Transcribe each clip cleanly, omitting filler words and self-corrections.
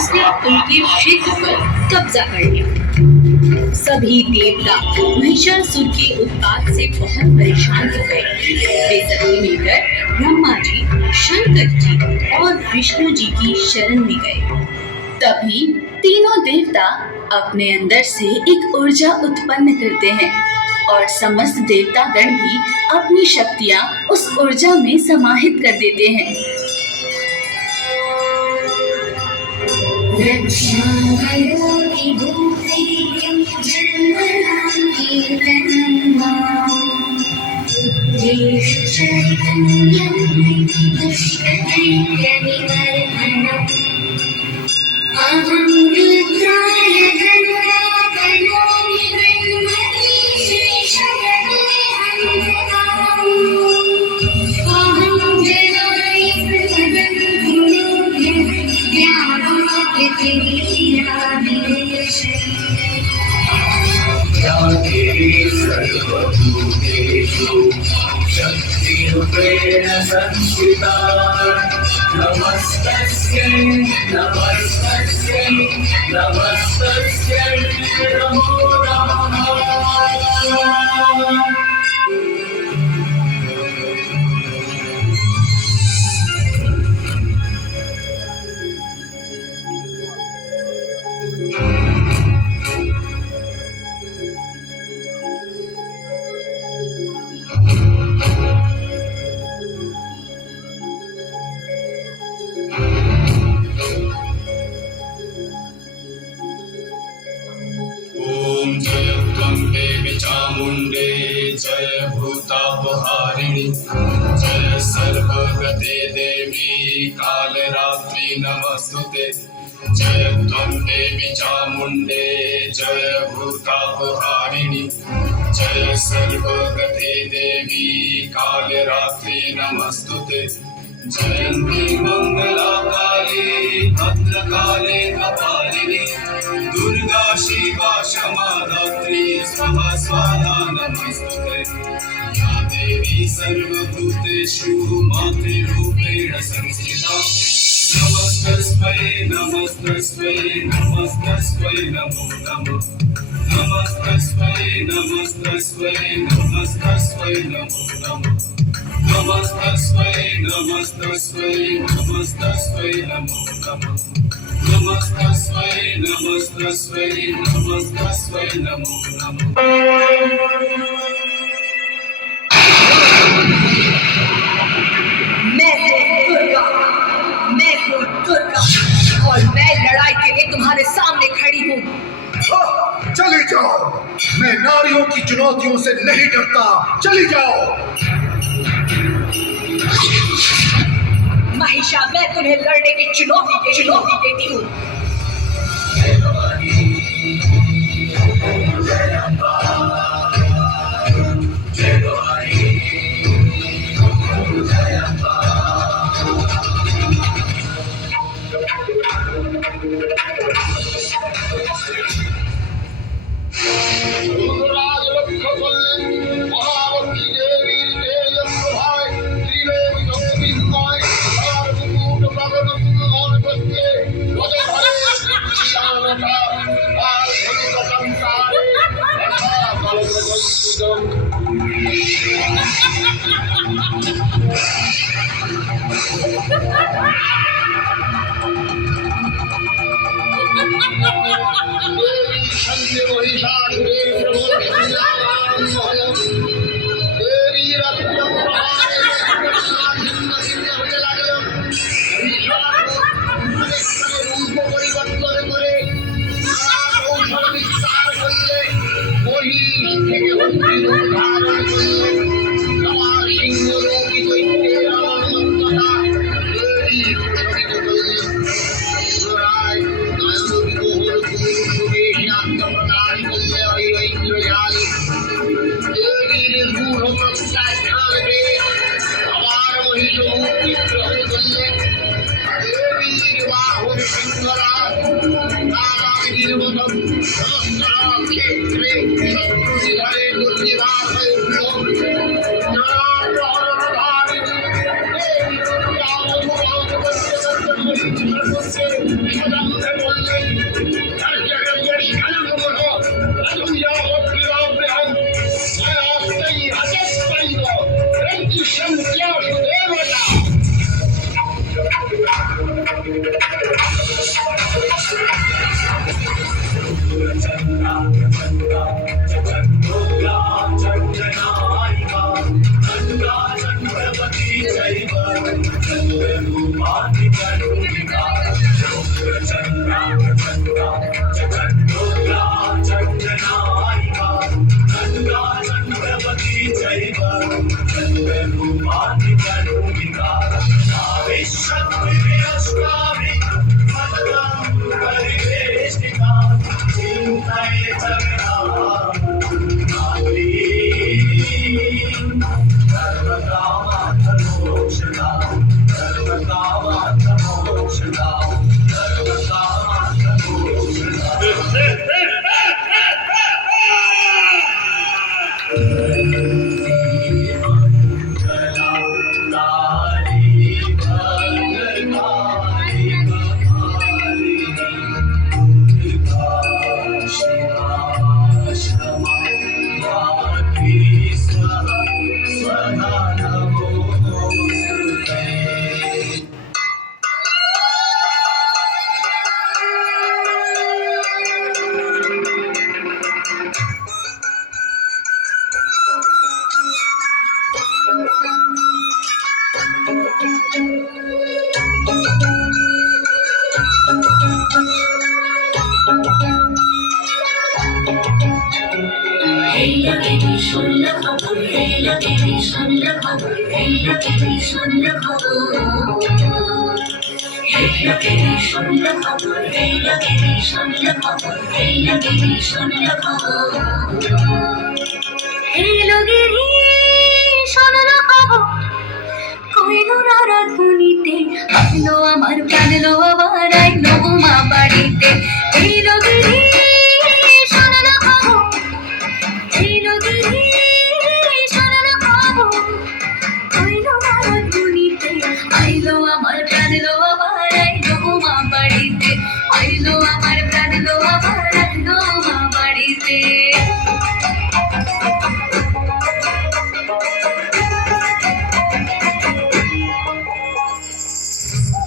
उसने उनके क्षेत्र पर कब्जा कर लिया। सभी देवता महिषासुर के उत्पात से बहुत परेशान हो गए। वे सभी मिलकर ब्रह्मा जी, शंकर जी और विष्णु जी की शरण में गए। तभी तीनों देवता अपने अंदर से एक ऊर्जा उत्पन्न करते हैं और समस्त देवतागण भी अपनी शक्तियां उस ऊर्जा में समाहित कर देते हैं। शक्तिरूपेण संस्थिता नमस्तस्यै नमस्तस्यै नमस्तस्यै नमो नमः। चामुंडे जय भूतापहारिणी जय सर्वगते देवी कालरात्रि नमस्तुते। जय त्वं देवी चामुंडे जय भूतापहारिणी जय सर्वगते देवी कालरात्रि नमस्तुते। जयन्ती मंगला काली भद्रकाले कपालिनी दुर्गा शिवा क्षमा धात्री स्वाहा स्वाहा नमस्तुते। या देवी सर्वभूतेषु मातृरूपेण संस्थिता नमस्तस्मै नमस्तस्मै नमस्तस्मै नमो नमः। नमस्तस्मै नमस्तस्मै नमस्तस्मै नमो नमः। नमस्तस्मै नमस्तस्मै नमस्तस्मै नमो नमः। नमस्तस्मै नमस्तस्मै नमस्तस्मै नमो नमः। मैं हूँ दुर्गा और मैं लड़ाई के लिए तुम्हारे सामने खड़ी हूँ। चली जाओ, मैं नारियों की चुनौतियों से नहीं डरता, चली जाओ। महिषा, मैं तुम्हें लड़ने की चुनौती देती हूँ। করতে বিপদাঙ্গে বললেন তার জায়গায় সারা খবর দুনিয়া ভর্তি আব্রাহাম আস্তেই হাজার পাইল এই শান্তি দেবতা আমার প্রাণ লো আবার আইলো মা বাড়িতে এই লগিরি শোনানো খবর এই লগিরি শোনানো খবর কইলো নারদ মুনিতে আইলো আমার প্রাণ লো আবার আইলো মা বাড়িতে আইলো আমার প্রাণ লো আবার আইলো মা বাড়িতে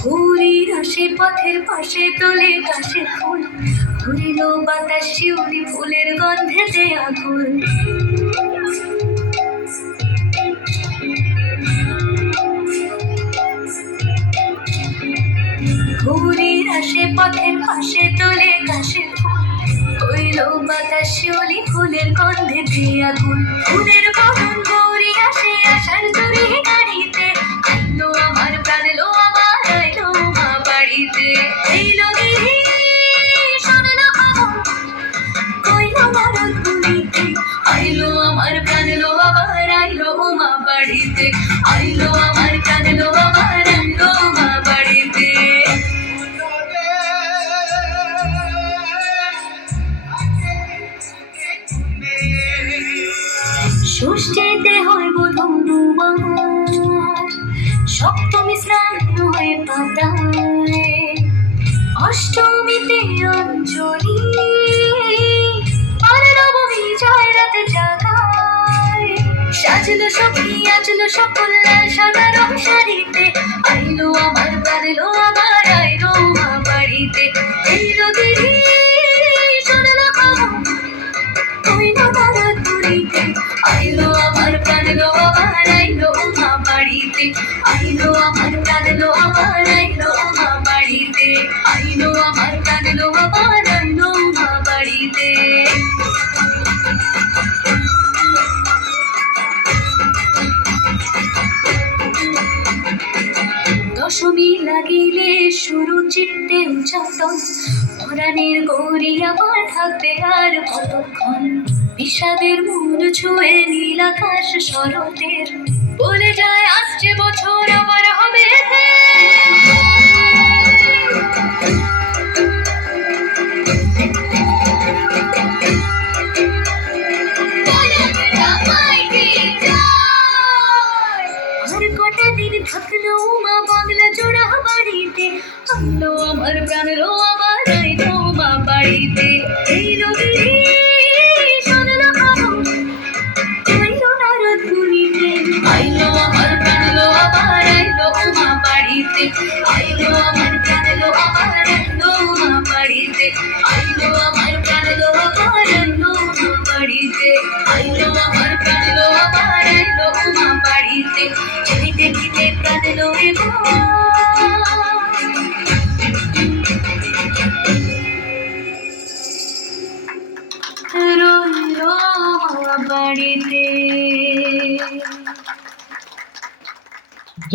পুরীর আসে পথের পাশে তোলে গাছে ফুল ঘুরিল বাতাস শিউলি ফুলের গন্ধেতে আগুন পুরীর আসে পথের পাশে তোলে গাছে ফুল ঘুরিল বাতাস শিউলি ফুলের গন্ধেতে আগুন ফুলের বরণ গৌরী আসে আশার জোরে গাড়িতে আইলো আমার প্রাণ লো আমার আইলো মা বাড়িতে এই লগিরি শোনানো খবর কইলো নারদ মুনিতে আইলো আমার প্রাণ লো আবার আইলো মা বাড়িতে আইলো আমার প্রাণ লো আবার আইলো মা বাড়িতে ষষ্ঠীতে হয় বধূর সপ্তমী স্নান হয় পাতায় অষ্টমীতে অঞ্জলি আর নবমী যায় রাতে জাগায় সাজলো সখী আজলো সকল লাল সাদা রং শাড়িতে আইলো আমার প্রাণ লো আমার আইলো মা বাড়িতে এই লগিরি শোনানো খবর কইলো নারদ মুনিতে আইলো আমার প্রাণ লো আমার আইলো মা বাড়িতে আইলো আমার প্রাণ লো আমার আইলো মা বাড়িতে আইলো আমার প্রাণ লো আমার আইলো মা বাড়িতে দশমী লাগিলে শুরু চিত্তে উচ্চাটন পরাণের গৌরী আমার থাকবে আর কতক্ষণ বিষাদের মন ছুঁয়ে নীল আকাশ শরতের বলে যায় আসছে বছর আবার হবে আর কটা দিন থাকলো মা বাংলা জোড়া বাড়িতে আনলো আমার दिवाळी दे